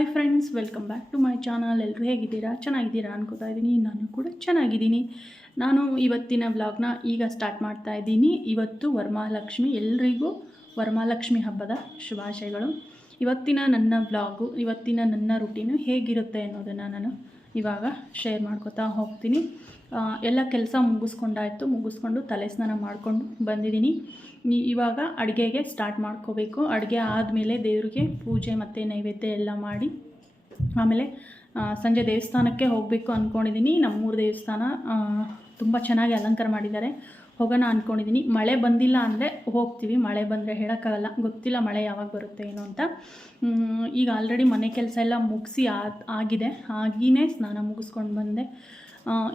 Hi friends, welcome back to my channel. ಎಲ್ಲರೂ ಹೇಗಿದ್ದೀರಾ? ಚೆನ್ನಾಗಿದ್ದೀರಾ ಅನ್ಕೋತಾ ಇದ್ದೀನಿ. ನಾನು ಕೂಡ ಚೆನ್ನಾಗಿದ್ದೀನಿ. ನಾನು ಇವತ್ತಿನ ವ್ಲಾಗ್ನ ಈಗ ಸ್ಟಾರ್ಟ್ ಮಾಡ್ತಾ ಇದ್ದೀನಿ. ಇವತ್ತು ವರಮಹಾಲಕ್ಷ್ಮಿ. ಎಲ್ರಿಗೂ ವರಮಹಾಲಕ್ಷ್ಮಿ ಹಬ್ಬದ ಶುಭಾಶಯಗಳು. ಇವತ್ತಿನ ನನ್ನ ವ್ಲಾಗು, ಇವತ್ತಿನ ನನ್ನ ರುಟೀನು ಹೇಗಿರುತ್ತೆ ಅನ್ನೋದನ್ನು ನಾನು ಇವಾಗ ಶೇರ್ ಮಾಡ್ಕೋತಾ ಹೋಗ್ತೀನಿ. ಎಲ್ಲ ಕೆಲಸ ಮುಗಿಸ್ಕೊಂಡು ತಲೆ ಸ್ನಾನ ಮಾಡಿಕೊಂಡು ಬಂದಿದ್ದೀನಿ. ಇವಾಗ ಅಡುಗೆಗೆ ಸ್ಟಾರ್ಟ್ ಮಾಡ್ಕೋಬೇಕು. ಅಡುಗೆ ಆದಮೇಲೆ ದೇವರಿಗೆ ಪೂಜೆ ಮತ್ತು ನೈವೇದ್ಯ ಎಲ್ಲ ಮಾಡಿ ಆಮೇಲೆ ಸಂಜೆ ದೇವಸ್ಥಾನಕ್ಕೆ ಹೋಗಬೇಕು ಅಂದ್ಕೊಂಡಿದ್ದೀನಿ. ನಮ್ಮೂರು ದೇವಸ್ಥಾನ ತುಂಬ ಚೆನ್ನಾಗಿ ಅಲಂಕಾರ ಮಾಡಿದ್ದಾರೆ. ಹೋಗೋಣ ಅಂದ್ಕೊಂಡಿದ್ದೀನಿ. ಮಳೆ ಬಂದಿಲ್ಲ ಅಂದರೆ ಹೋಗ್ತೀವಿ, ಮಳೆ ಬಂದರೆ ಹೇಳೋಕ್ಕಾಗಲ್ಲ, ಗೊತ್ತಿಲ್ಲ ಮಳೆ ಯಾವಾಗ ಬರುತ್ತೆ ಏನು ಅಂತ. ಈಗ ಆಲ್ರೆಡಿ ಮನೆ ಕೆಲಸ ಎಲ್ಲ ಮುಗಿಸಿ ಆಗಿದೆ. ಆಗಿನೇ ಸ್ನಾನ ಮುಗಿಸ್ಕೊಂಡು ಬಂದೆ.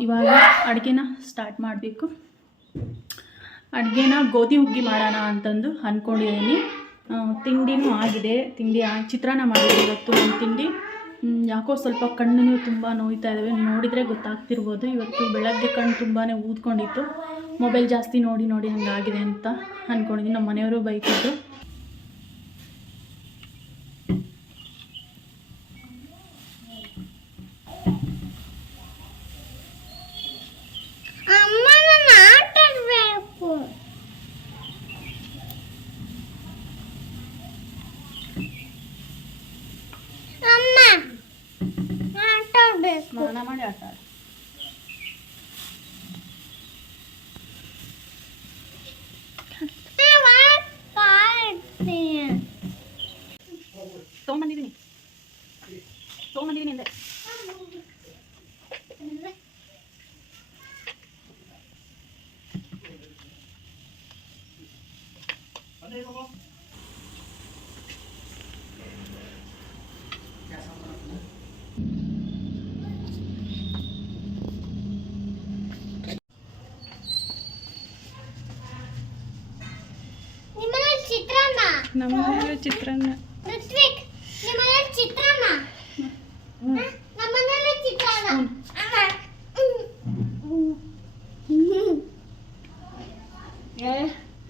ಇವಾಗ ಅಡುಗೆನ ಸ್ಟಾರ್ಟ್ ಮಾಡಬೇಕು. ಅಡುಗೆನ ಗೋಧಿ ಹುಗ್ಗಿ ಮಾಡೋಣ ಅಂತಂದು ಅಂದ್ಕೊಂಡಿದ್ದೀನಿ. ತಿಂಡಿನೂ ಆಗಿದೆ. ಚಿತ್ರಾನ್ನ ಮಾಡಿದ್ದೀನಿ ಇವತ್ತು. ನನ್ನ ತಿಂಡಿ ಯಾಕೋ ಸ್ವಲ್ಪ ಕಣ್ಣು ತುಂಬ ನೋಯ್ತಾ ಇದ್ದಾವೆ. ನೋಡಿದರೆ ಗೊತ್ತಾಗ್ತಿರ್ಬೋದು. ಇವತ್ತು ಬೆಳಗ್ಗೆ ಕಣ್ಣು ತುಂಬಾ ಊದ್ಕೊಂಡಿತ್ತು. ಮೊಬೈಲ್ ಜಾಸ್ತಿ ನೋಡಿ ಹಂಗಾಗಿದೆ ಅಂತ ಅಂದ್ಕೊಂಡಿದ್ದೀನಿ. ನಮ್ಮ ಮನೆಯವರು ಬೈತಿದ್ರು. ಸ್ನಾನ ಮಾಡಿ ಆಟ ಆಡ. ತೊಗೊಂಬಂದಿದ್ದೀನಿ ಅಂದೆ. ನಮ್ಮ ಚಿತ್ರಾನ್ನ.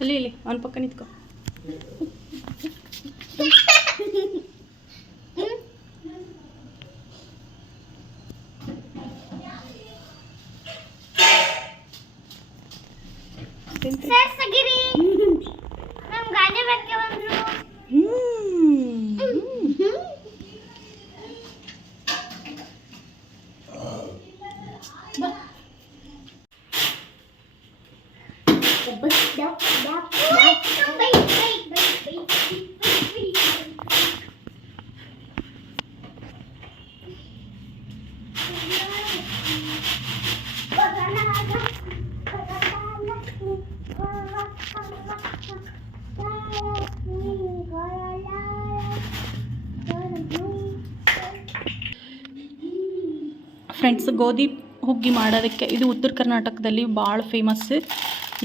ಇಲ್ಲಿ ಅವನ ಪಕ್ಕ ನಿಂತ್ಕೊ. ಫ್ರೆಂಡ್ಸ್, ಗೋಧಿ ಹುಗ್ಗಿ ಮಾಡೋದಕ್ಕೆ ಇದು ಉತ್ತರ ಕರ್ನಾಟಕದಲ್ಲಿ ಭಾಳ ಫೇಮಸ್.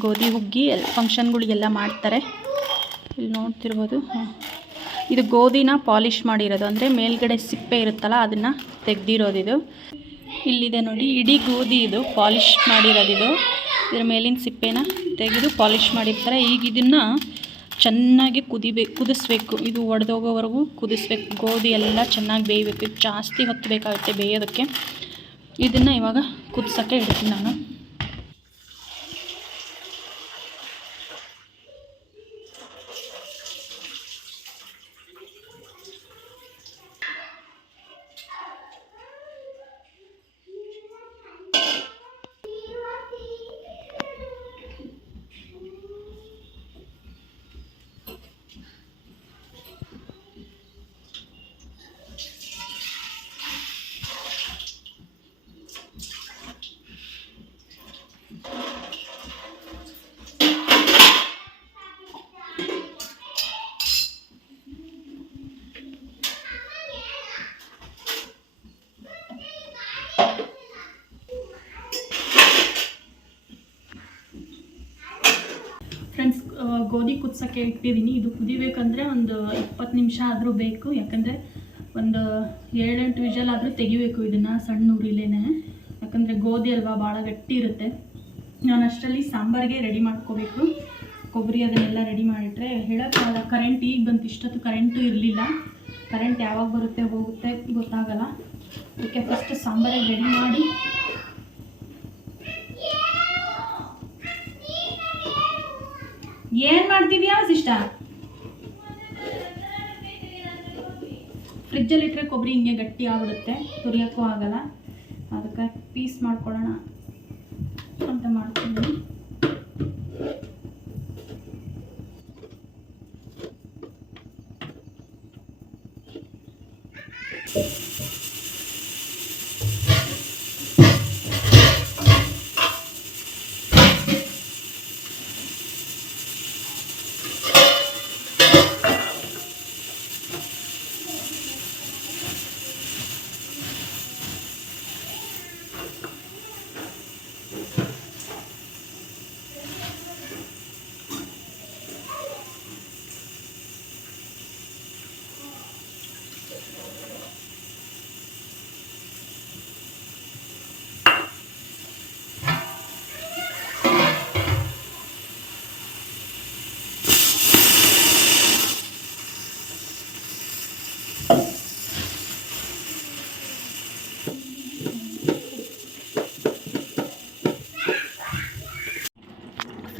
ಗೋಧಿ ಹುಗ್ಗಿ ಫಂಕ್ಷನ್ಗಳಿಗೆಲ್ಲ ಮಾಡ್ತಾರೆ. ಇಲ್ಲಿ ನೋಡ್ತಿರ್ಬೋದು. ಇದು ಗೋಧಿನ ಪಾಲಿಷ್ ಮಾಡಿರೋದು, ಅಂದರೆ ಮೇಲ್ಗಡೆ ಸಿಪ್ಪೆ ಇರುತ್ತಲ್ಲ ಅದನ್ನು ತೆಗೆದಿರೋದಿದು. ಇಲ್ಲಿದೆ ನೋಡಿ, ಇಡೀ ಗೋಧಿ ಇದು ಪಾಲಿಷ್ ಮಾಡಿರೋದಿದು. ಇದರ ಮೇಲಿನ ಸಿಪ್ಪೆನ ತೆಗೆದು ಪಾಲಿಷ್ ಮಾಡಿರ್ತಾರೆ. ಈಗ ಇದನ್ನು ಚೆನ್ನಾಗಿ ಕುದಿಸ್ಬೇಕು. ಇದು ಒಡೆದೋಗೋವರೆಗೂ ಕುದಿಸ್ಬೇಕು. ಗೋಧಿ ಎಲ್ಲ ಚೆನ್ನಾಗಿ ಬೇಯಬೇಕು. ಇದು ಜಾಸ್ತಿ ಹೊತ್ತು ಬೇಕಾಗುತ್ತೆ ಬೇಯೋದಕ್ಕೆ. ಇದನ್ನು ಇವಾಗ ಕುದಿಸೋಕ್ಕೆ ಇಡ್ತೀನಿ ನಾನು. ಫ್ರೆಂಡ್ಸ್, ಗೋಧಿ ಕುದಿಸೋಕ್ಕೆ ಇಟ್ಟಿದ್ದೀನಿ. ಇದು ಕುದಿಬೇಕಂದ್ರೆ ಒಂದು 20 ನಿಮಿಷ ಆದರೂ ಬೇಕು. ಯಾಕಂದರೆ ಒಂದು 7-8 ವಿಷಲ್ ಆದರೂ ತೆಗಿಬೇಕು ಇದನ್ನು ಸಣ್ಣ ಉರಿಲೇನೆ. ಯಾಕಂದರೆ ಗೋಧಿ ಅಲ್ವಾ, ಭಾಳ ಗಟ್ಟಿ ಇರುತ್ತೆ. ನಾನು ಅಷ್ಟರಲ್ಲಿ ಸಾಂಬಾರಿಗೆ ರೆಡಿ ಮಾಡ್ಕೋಬೇಕು. ಕೊಬ್ಬರಿ ಅದನ್ನೆಲ್ಲ ರೆಡಿ ಮಾಡಿಟ್ರೆ ಹೇಳೋಕ್ಕಾಗಲ್ಲ. ಕರೆಂಟ್ ಈಗ ಬಂತು, ಇಷ್ಟೊತ್ತು ಕರೆಂಟು ಇರಲಿಲ್ಲ. ಕರೆಂಟ್ ಯಾವಾಗ ಬರುತ್ತೆ ಹೋಗುತ್ತೆ ಗೊತ್ತಾಗಲ್ಲ. ಅದಕ್ಕೆ ಫಸ್ಟ್ ಸಾಂಬಾರಿಗೆ ರೆಡಿ ಮಾಡಿ ಏನು ಮಾಡ್ತಿದ್ಯಾ ಸಿಷ್ಟ? ಫ್ರಿಜ್ಜಲ್ಲಿಟ್ಟರೆ ಕೊಬ್ಬರಿ ಹಿಂಗೆ ಗಟ್ಟಿ ಆಗ್ಬಿಡುತ್ತೆ, ತುರಿಯೋಕ್ಕೂ ಆಗಲ್ಲ. ಅದಕ್ಕೆ ಪೀಸ್ ಮಾಡ್ಕೊಳ್ಳೋಣ ಅಂತ ಮಾಡ್ತೀನಿ.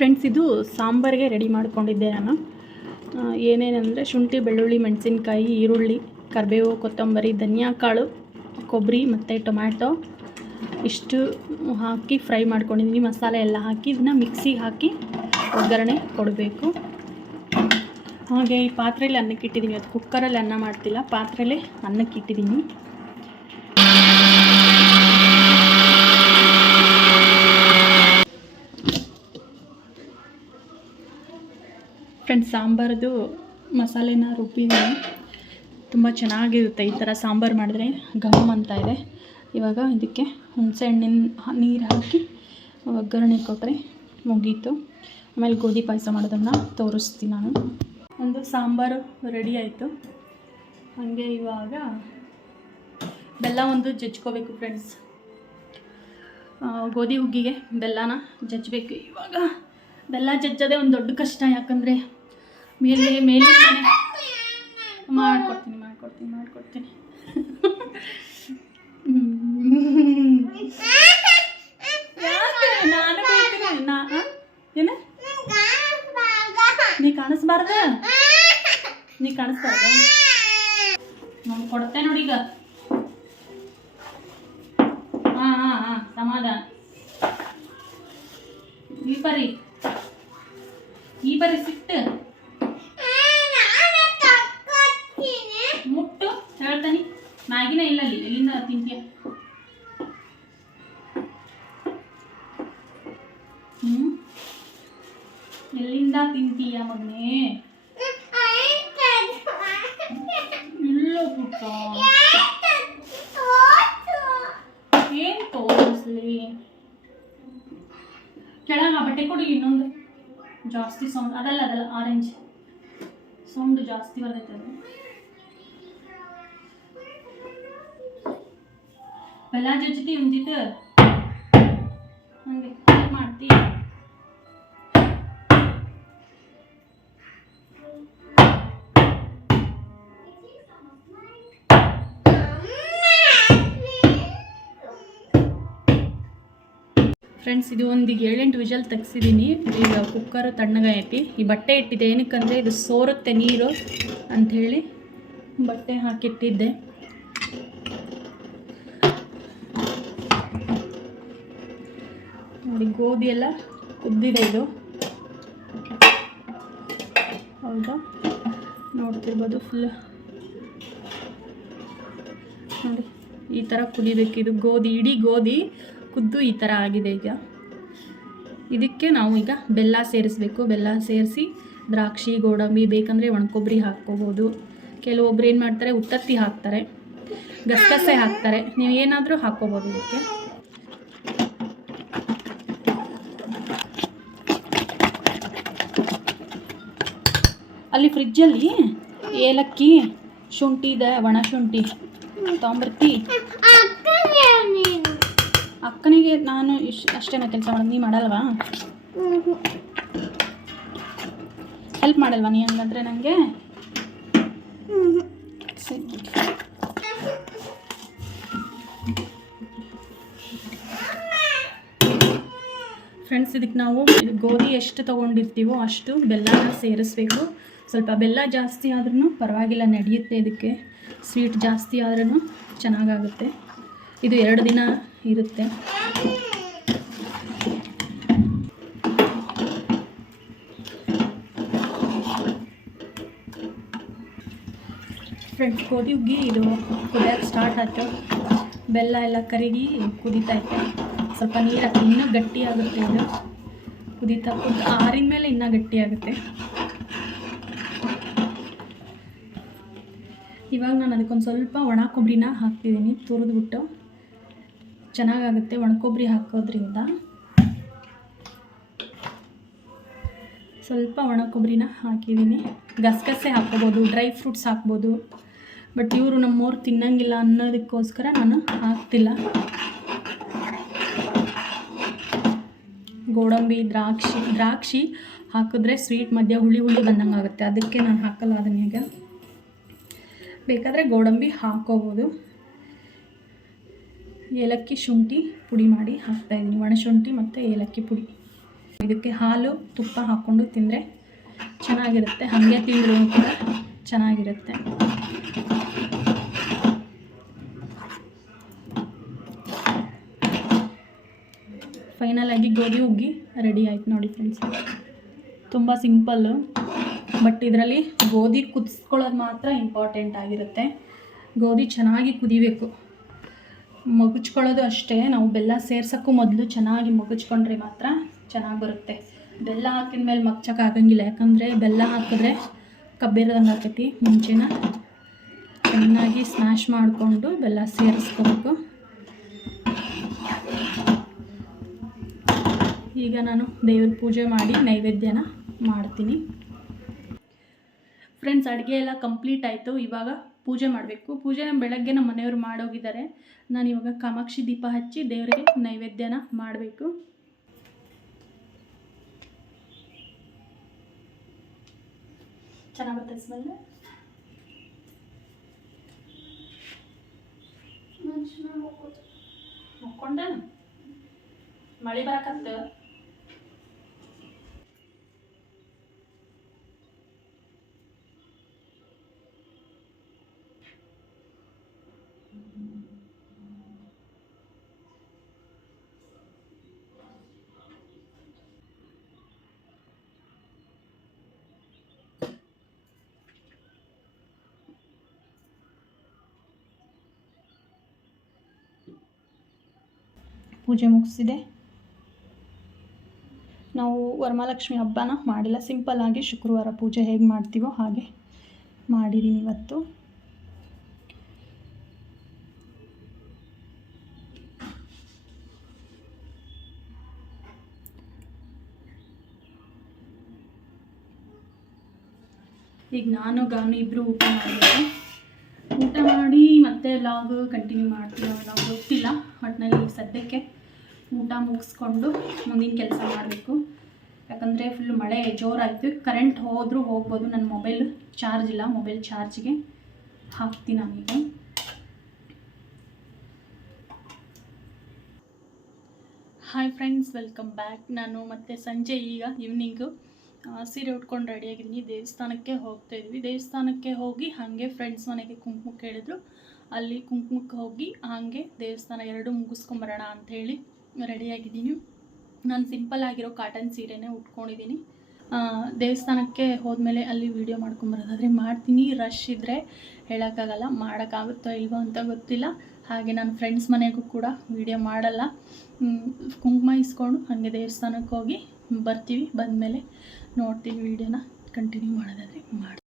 ಫ್ರೆಂಡ್ಸ್, ಇದು ಸಾಂಬಾರಿಗೆ ರೆಡಿ ಮಾಡ್ಕೊಂಡಿದ್ದೆ ನಾನು. ಏನೇನೆಂದರೆ ಶುಂಠಿ, ಬೆಳ್ಳುಳ್ಳಿ, ಮೆಣಸಿನ್ಕಾಯಿ, ಈರುಳ್ಳಿ, ಕರಿಬೇವು, ಕೊತ್ತಂಬರಿ, ಧನಿಯಾ ಕಾಳು, ಕೊಬ್ಬರಿ ಮತ್ತು ಟೊಮ್ಯಾಟೊ ಇಷ್ಟು ಹಾಕಿ ಫ್ರೈ ಮಾಡ್ಕೊಂಡಿದ್ದೀನಿ. ಮಸಾಲೆ ಎಲ್ಲ ಹಾಕಿ ಇದನ್ನ ಮಿಕ್ಸಿಗೆ ಹಾಕಿ ಒಗ್ಗರಣೆ ಕೊಡಬೇಕು. ಹಾಗೆ ಈ ಪಾತ್ರೆಯಲ್ಲಿ ಅನ್ನಕ್ಕೆ ಇಟ್ಟಿದ್ದೀನಿ. ಅದು ಕುಕ್ಕರಲ್ಲಿ ಅನ್ನ ಮಾಡ್ತಿಲ್ಲ, ಪಾತ್ರೆಯಲ್ಲೇ ಅನ್ನಕ್ಕೆ ಇಟ್ಟಿದ್ದೀನಿ. ಫ್ರೆಂಡ್ಸ್, ಸಾಂಬಾರದು ಮಸಾಲೆನ ರುಬ್ಬಿದ್ದೀನಿ. ತುಂಬ ಚೆನ್ನಾಗಿರುತ್ತೆ ಈ ಥರ ಸಾಂಬಾರು ಮಾಡಿದ್ರೆ, ಘಮ್ ಅಂತ ಇದೆ. ಇವಾಗ ಇದಕ್ಕೆ ಹುಣಸೆ ಹಣ್ಣಿನ ನೀರು ಹಾಕಿ ಒಗ್ಗರಣೆ ಕೊಟ್ಟರೆ ಮುಗೀತು. ಆಮೇಲೆ ಗೋಧಿ ಪಾಯಸ ಮಾಡೋದನ್ನು ತೋರಿಸ್ತೀನಿ ನಾನು. ಒಂದು ಸಾಂಬಾರು ರೆಡಿ ಆಯಿತು. ಹಾಗೆ ಇವಾಗ ಬೆಲ್ಲ ಒಂದು ಜಜ್ಕೋಬೇಕು ಫ್ರೆಂಡ್ಸ್. ಗೋಧಿ ಹುಗ್ಗಿಗೆ ಬೆಲ್ಲನ ಜಜ್ಬೇಕು. ಇವಾಗ ಬೆಲ್ಲ ಜಜ್ಜೋದೇ ಒಂದು ದೊಡ್ಡ ಕಷ್ಟ, ಯಾಕಂದರೆ ಮೇಲೆ ಮಾಡ್ಕೊಡ್ತೀನಿ ನಾನು ಏನು ನೀ ಕಾಣಿಸ್ಬಾರ್ದ ನಾನು ಕೊಡ್ತೆ ನೋಡಿ. ಈಗ ಹಾಂ ಸಮಾಧಾನ. ಈ ಬರಿ ಸಿಟ್ಟು ಮುಟ್ಟು ಹೇಳ್ತಾನೆ. ಮ್ಯಾಗಿನ ಇಲ್ಲಲ್ಲಿ ಎಲ್ಲಿಂದ ತಿಂತೀಯ? ಎಲ್ಲಿಂದ ತಿಂತೀಯ ಮಗನೇ? ಇಲ್ಲೋ ಪುಟ್ಟ, ಏನ್ ತೋರಿಸ್ಲಿ? ಕೆಳಗ ಬಟ್ಟೆ ಕೊಡಿ. ಇನ್ನೊಂದು ಜಾಸ್ತಿ ಸೌಂಡ್ ಅದಲ್ಲ ಆರೆಂಜ್ ಸೌಂಡ್ ಜಾಸ್ತಿ ಬರ್ತೈತೆ. ಅದು ಬೆಲ್ಲ ಜಜ್ಜತಿ ಉಂಜಿತ ಹಂಗೆ ಮಾಡ್ತಿ. ಫ್ರೆಂಡ್ಸ್, ಇದು ಒಂದು 7-8 ವಿಷಲ್ ತೆಗ್ಸಿದ್ದೀನಿ. ಈಗ ಕುಕ್ಕರ್ ತಣ್ಣಗೈತಿ. ಈ ಬಟ್ಟೆ ಇಟ್ಟಿದ್ದೆ, ಏನಕ್ಕಂದರೆ ಇದು ಸೋರುತ್ತೆ ನೀರು ಅಂಥೇಳಿ ಬಟ್ಟೆ ಹಾಕಿಟ್ಟಿದ್ದೆ. ನೋಡಿ, ಗೋಧಿ ಎಲ್ಲ ಕುದ್ದಿದೆ. ಇದು ಹೌದಾ, ನೋಡ್ತಿರ್ಬೋದು. ಫುಲ್ ನೋಡಿ, ಈ ಥರ ಕುದಿಬೇಕು. ಇದು ಗೋಧಿ, ಇಡೀ ಗೋಧಿ ಕುದ್ದು ಈ ಥರ ಆಗಿದೆ. ಈಗ ಇದಕ್ಕೆ ನಾವು ಈಗ ಬೆಲ್ಲ ಸೇರಿಸ್ಬೇಕು. ಬೆಲ್ಲ ಸೇರಿಸಿ ದ್ರಾಕ್ಷಿ, ಗೋಡಂಬಿ, ಬೇಕಂದರೆ ಒಣಕೊಬ್ಬರಿ ಹಾಕ್ಕೋಬೋದು. ಕೆಲವೊಬ್ರು ಏನು ಮಾಡ್ತಾರೆ, ಉತ್ತತ್ತಿ ಹಾಕ್ತಾರೆ, ಗಸಗಸೆ ಹಾಕ್ತಾರೆ. ನೀವು ಏನಾದರೂ ಹಾಕ್ಕೋಬೋದು ಇದಕ್ಕೆ. ಅಲ್ಲಿ ಫ್ರಿಜ್ಜಲ್ಲಿ ಏಲಕ್ಕಿ, ಶುಂಠಿ ಇದೆ, ಒಣ ಶುಂಠಿ ತೊಗೊಂಬರ್ತಿ. ಅಕ್ಕನಿಗೆ ನಾನು ಅಷ್ಟೇನ ಕೆಲಸ ಮಾಡೋದು, ನೀ ಮಾಡಲ್ವಾ? ಹೆಲ್ಪ್ ಮಾಡಲ್ವಾ ನೀ? ಹಂಗಂದ್ರೆ ನನಗೆ ಫ್ರೆಂಡ್ಸ್, ಇದಕ್ಕೆ ನಾವು ಗೋಧಿ ಎಷ್ಟು ತೊಗೊಂಡಿರ್ತೀವೋ ಅಷ್ಟು ಬೆಲ್ಲನ ಸೇರಿಸ್ಬೇಕು. ಸ್ವಲ್ಪ ಬೆಲ್ಲ ಜಾಸ್ತಿ ಆದ್ರೂ ಪರವಾಗಿಲ್ಲ, ನಡೆಯುತ್ತೆ. ಇದಕ್ಕೆ ಸ್ವೀಟ್ ಜಾಸ್ತಿ ಆದ್ರೂ ಚೆನ್ನಾಗಾಗುತ್ತೆ. ಇದು 2 ದಿನ ಇರುತ್ತೆ. ಫ್ರೆಂಡ್ಸ್, ಗೋಧಿ ಹುಗ್ಗಿ ಇದು ಕುದಿಯೋಕ್ಕೆ ಸ್ಟಾರ್ಟ್ ಆಯಿತು. ಬೆಲ್ಲ ಎಲ್ಲ ಕರಗಿ ಕುದೀತೈತೆ. ಸ್ವಲ್ಪ ನೀರು ಹಾಕಿ ಇನ್ನೂ ಗಟ್ಟಿಯಾಗುತ್ತೆ. ಇದು ಕುದೀತಾ ಆರಿದ ಮೇಲೆ ಇನ್ನೂ ಗಟ್ಟಿಯಾಗುತ್ತೆ. ಇವಾಗ ನಾನು ಅದಕ್ಕೊಂದು ಸ್ವಲ್ಪ ಒಣ ಕೊಬ್ಬರಿನ ಹಾಕ್ತಿದ್ದೀನಿ, ತುರಿದ್ಬಿಟ್ಟು. ಚೆನ್ನಾಗಾಗುತ್ತೆ ಒಣ ಕೊಬ್ಬರಿ ಹಾಕೋದ್ರಿಂದ. ಸ್ವಲ್ಪ ಒಣ ಕೊಬ್ಬರಿನ ಹಾಕಿದ್ದೀನಿ. ಗಸಗಸೆ ಹಾಕ್ಕೋಬೋದು, ಡ್ರೈ ಫ್ರೂಟ್ಸ್ ಹಾಕ್ಬೋದು. ಬಟ್ ಇವರು ನಮ್ಮವ್ರು ತಿನ್ನಂಗಿಲ್ಲ ಅನ್ನೋದಕ್ಕೋಸ್ಕರ ನಾನು ಹಾಕ್ತಿಲ್ಲ. ಗೋಡಂಬಿ, ದ್ರಾಕ್ಷಿ ಹಾಕಿದ್ರೆ ಸ್ವೀಟ್ ಮಧ್ಯ ಹುಳಿ ಬಂದಂಗೆ ಆಗುತ್ತೆ. ಅದಕ್ಕೆ ನಾನು ಹಾಕಲ್ಲ ಅದನ್ನ. ಈಗ ಬೇಕಾದರೆ ಗೋಡಂಬಿ ಹಾಕೋಬೋದು. ಏಲಕ್ಕಿ ಶುಂಠಿ ಪುಡಿ ಮಾಡಿ ಹಾಕ್ತಾಯಿದ್ದೀನಿ, ಒಣಶುಂಠಿ ಮತ್ತು ಏಲಕ್ಕಿ ಪುಡಿ. ಇದಕ್ಕೆ ಹಾಲು ತುಪ್ಪ ಹಾಕ್ಕೊಂಡು ತಿಂದರೆ ಚೆನ್ನಾಗಿರುತ್ತೆ. ಹಾಗೆ ತಿಂದರೂ ಕೂಡ ಚೆನ್ನಾಗಿರುತ್ತೆ. ಫೈನಲ್ ಆಗಿ ಗೋಧಿ ಹುಗ್ಗಿ ರೆಡಿ ಆಯ್ತು ನೋಡಿ ಫ್ರೆಂಡ್ಸ್. ತುಂಬ ಸಿಂಪಲ್ಲು, ಬಟ್ ಇದರಲ್ಲಿ ಗೋಧಿ ಕುದಿಸ್ಕೊಳ್ಳೋದು ಮಾತ್ರ ಇಂಪಾರ್ಟೆಂಟ್ ಆಗಿರುತ್ತೆ. ಗೋಧಿ ಚೆನ್ನಾಗಿ ಕುದಿಬೇಕು. ಮಗುಚ್ಕೊಳ್ಳೋದು ಅಷ್ಟೇ. ನಾವು ಬೆಲ್ಲ ಸೇರ್ಸೋಕ್ಕೂ ಮೊದಲು ಚೆನ್ನಾಗಿ ಮಗುಚ್ಕೊಂಡ್ರೆ ಮಾತ್ರ ಚೆನ್ನಾಗಿ ಬರುತ್ತೆ. ಬೆಲ್ಲ ಹಾಕಿದ ಮೇಲೆ ಮಗ್ಚೋಕ್ಕಾಗಂಗಿಲ್ಲ, ಯಾಕಂದರೆ ಬೆಲ್ಲ ಹಾಕಿದ್ರೆ ಕಬ್ಬಿರದಂಗೆ ಆಗ್ತೈತಿ. ಮುಂಚೆನ ಚೆನ್ನಾಗಿ ಸ್ಮ್ಯಾಶ್ ಮಾಡಿಕೊಂಡು ಬೆಲ್ಲ ಸೇರಿಸ್ಕೋಬೇಕು. ಈಗ ನಾನು ದೇವ್ರ ಪೂಜೆ ಮಾಡಿ ನೈವೇದ್ಯನ ಮಾಡ್ತೀನಿ. ಫ್ರೆಂಡ್ಸ್, ಅಡುಗೆ ಎಲ್ಲ ಕಂಪ್ಲೀಟ್ ಆಯಿತು. ಇವಾಗ ಪೂಜೆ ಮಾಡಬೇಕು. ಪೂಜೆ ಬೆಳಗ್ಗೆ ನಮ್ಮ ಮನೆಯವರು ಮಾಡೋಗಿದ್ದಾರೆ. ನಾನು ಇವಾಗ ಕಾಮಾಕ್ಷಿ ದೀಪ ಹಚ್ಚಿ ದೇವರಿಗೆ ನೈವೇದ್ಯನ ಮಾಡಬೇಕು. ಚೆನ್ನಾಗುತ್ತೆ ಸ್ಮೆಲ್. ಮಕ್ಕೊಂಡ ಮಳೆ ಬರಕತ್ತ. ಪೂಜೆ ಮುಗಿಸಿದೆ. ನಾವು ವರಮಹಾಲಕ್ಷ್ಮಿ ಹಬ್ಬನ ಮಾಡಿಲ್ಲ, ಸಿಂಪಲ್ಲಾಗಿ ಶುಕ್ರವಾರ ಪೂಜೆ ಹೇಗೆ ಮಾಡ್ತೀವೋ ಹಾಗೆ ಮಾಡಿದ್ದೀನಿ ಇವತ್ತು. ಈಗ ನಾನು ಗಾನು ಇಬ್ಬರು ಊಟ ಮಾಡಬೇಕು. ಊಟ ಮಾಡಿ ಮತ್ತೆ ಲಾಗ್ ಕಂಟಿನ್ಯೂ ಮಾಡ್ತೀವಿ. ನಾವು ಗೊತ್ತಿಲ್ಲ. ಒಟ್ಟಿನಲ್ಲಿ ಸದ್ಯಕ್ಕೆ ಊಟ ಮುಗಿಸ್ಕೊಂಡು ಮುಂದಿನ ಕೆಲಸ ಮಾಡಬೇಕು. ಯಾಕಂದರೆ ಫುಲ್ ಮಳೆ ಜೋರಾಯಿತು. ಕರೆಂಟ್ ಹೋದರೂ ಹೋಗ್ಬೋದು. ನನ್ನ ಮೊಬೈಲ್ ಚಾರ್ಜ್ ಇಲ್ಲ. ಮೊಬೈಲ್ ಚಾರ್ಜ್ಗೆ ಹಾಕ್ತೀನಿ ನಾನೀಗ. Hi friends, welcome back. ನಾನು ಮತ್ತೆ ಸಂಜೆ ಈಗ ಈವ್ನಿಂಗು ಸೀರೆ ಉಟ್ಕೊಂಡು ರೆಡಿಯಾಗಿದ್ದೀನಿ. ದೇವಸ್ಥಾನಕ್ಕೆ ಹೋಗ್ತಾಯಿದ್ವಿ. ದೇವಸ್ಥಾನಕ್ಕೆ ಹೋಗಿ ಹಾಗೆ ಫ್ರೆಂಡ್ಸ್ ಮನೆಗೆ ಕುಂಕುಮಕ್ಕೆ ಹೇಳಿದ್ರು. ಅಲ್ಲಿ ಕುಂಕುಮಕ್ಕೆ ಹೋಗಿ ಹಾಗೆ ದೇವಸ್ಥಾನ 2 ಮುಗಿಸ್ಕೊಂಬರೋಣ ಅಂಥೇಳಿ ರೆಡಿಯಾಗಿದ್ದೀನಿ. ನಾನು ಸಿಂಪಲ್ ಆಗಿರೋ ಕಾಟನ್ ಸೀರೆನೇ ಉಟ್ಕೊಂಡಿದ್ದೀನಿ. ದೇವಸ್ಥಾನಕ್ಕೆ ಹೋದ್ಮೇಲೆ ಅಲ್ಲಿ ವೀಡಿಯೋ ಮಾಡ್ಕೊಂಬರೋದಾದರೆ ಮಾಡ್ತೀನಿ. ರಶ್ ಇದ್ದರೆ ಹೇಳೋಕ್ಕಾಗಲ್ಲ, ಮಾಡೋಕ್ಕಾಗುತ್ತೋ ಇಲ್ವೋ ಅಂತ ಗೊತ್ತಿಲ್ಲ. ಹಾಗೆ ನಾನು ಫ್ರೆಂಡ್ಸ್ ಮನೆಗೂ ಕೂಡ ವೀಡಿಯೋ ಮಾಡಲ್ಲ. ಕುಂಕುಮ ಇಸ್ಕೊಂಡು ಹಾಗೆ ದೇವಸ್ಥಾನಕ್ಕೆ ಹೋಗಿ ಬರ್ತೀವಿ. ಬಂದಮೇಲೆ ನೋಡ್ತೀವಿ. ವೀಡಿಯೋನ ಕಂಟಿನ್ಯೂ ಮಾಡೋದಾದರೆ ಮಾಡಿ.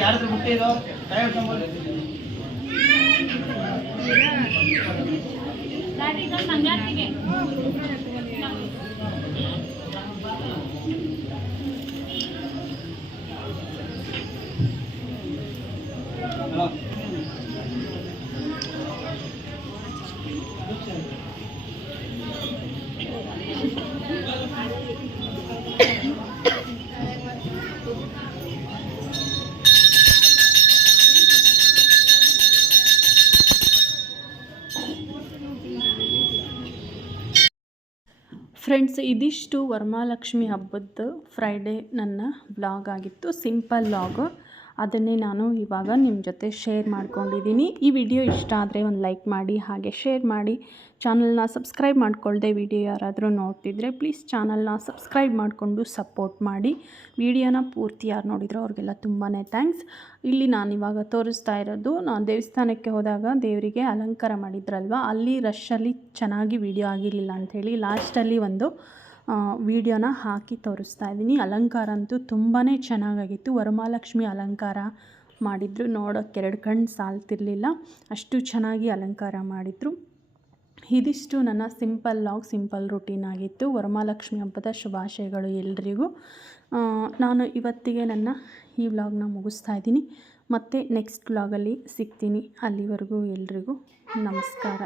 ಯಾರಾದ್ರೂ ಮುಟ್ಟಿರೋ ಫ್ರೆಂಡ್ಸ್, ಇದಿಷ್ಟು ವರಮಹಾಲಕ್ಷ್ಮಿ ಹಬ್ಬದ ಫ್ರೈಡೇ ನನ್ನ ವ್ಲಾಗ್ ಆಗಿತ್ತು. ಸಿಂಪಲ್ ವ್ಲಾಗು, ಅದನ್ನೇ ನಾನು ಇವಾಗ ನಿಮ್ಮ ಜೊತೆ ಶೇರ್ ಮಾಡ್ಕೊಂಡಿದ್ದೀನಿ. ಈ ವಿಡಿಯೋ ಇಷ್ಟ ಆದರೆ ಒಂದು ಲೈಕ್ ಮಾಡಿ, ಹಾಗೆ ಶೇರ್ ಮಾಡಿ. ಚಾನಲ್ನ ಸಬ್ಸ್ಕ್ರೈಬ್ ಮಾಡ್ಕೊಳ್ಳದೆ ವಿಡಿಯೋ ಯಾರಾದರೂ ನೋಡ್ತಿದ್ರೆ ಪ್ಲೀಸ್ ಚಾನಲ್ನ ಸಬ್ಸ್ಕ್ರೈಬ್ ಮಾಡಿಕೊಂಡು ಸಪೋರ್ಟ್ ಮಾಡಿ. ವಿಡಿಯೋನ ಪೂರ್ತಿ ಯಾರು ನೋಡಿದ್ರೋ ಅವ್ರಿಗೆಲ್ಲ ತುಂಬಾ ಥ್ಯಾಂಕ್ಸ್. ಇಲ್ಲಿ ನಾನಿವಾಗ ತೋರಿಸ್ತಾ ಇರೋದು, ನಾನು ದೇವಸ್ಥಾನಕ್ಕೆ ಹೋದಾಗ ದೇವರಿಗೆ ಅಲಂಕಾರ ಮಾಡಿದ್ರಲ್ವ, ಅಲ್ಲಿ ರಶ್ಶಲ್ಲಿ ಚೆನ್ನಾಗಿ ವಿಡಿಯೋ ಆಗಿರಲಿಲ್ಲ ಅಂಥೇಳಿ ಲಾಸ್ಟಲ್ಲಿ ಒಂದು ವಿಡಿಯೋನ ಹಾಕಿ ತೋರಿಸ್ತಾ ಇದ್ದೀನಿ. ಅಲಂಕಾರ ಅಂತೂ ತುಂಬಾ ಚೆನ್ನಾಗಾಗಿತ್ತು. ವರಮಹಾಲಕ್ಷ್ಮಿ ಅಲಂಕಾರ ಮಾಡಿದ್ರು, ನೋಡೋಕ್ಕೆ 2 ಕಣ್ಣು ಸಾಲ್ತಿರಲಿಲ್ಲ, ಅಷ್ಟು ಚೆನ್ನಾಗಿ ಅಲಂಕಾರ ಮಾಡಿದರು. ಇದಿಷ್ಟು ನನ್ನ ಸಿಂಪಲ್ ವ್ಲಾಗ್, ಸಿಂಪಲ್ ರೂಟೀನ್ ಆಗಿತ್ತು. ವರಮಹಾಲಕ್ಷ್ಮಿ ಹಬ್ಬದ ಶುಭಾಶಯಗಳು ಎಲ್ರಿಗೂ. ನಾನು ಇವತ್ತಿಗೆ ನನ್ನ ಈ ವ್ಲಾಗ್ನ ಮುಗಿಸ್ತಾ ಇದ್ದೀನಿ. ಮತ್ತೆ ನೆಕ್ಸ್ಟ್ ವ್ಲಾಗಲ್ಲಿ ಸಿಗ್ತೀನಿ. ಅಲ್ಲಿವರೆಗೂ ಎಲ್ರಿಗೂ ನಮಸ್ಕಾರ.